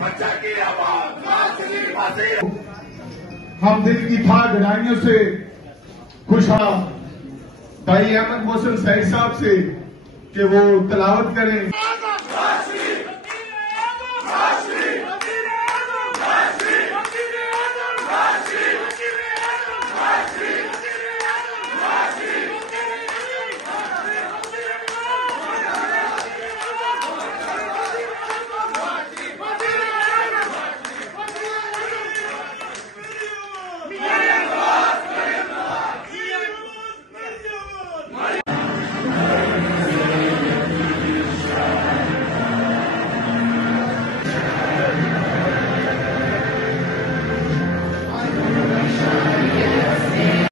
बच्चा की आवाज हम दिल की था गहराइयों से खुश भाई अहमद मोहसिन सईद साहब से कि वो तिलावत करें।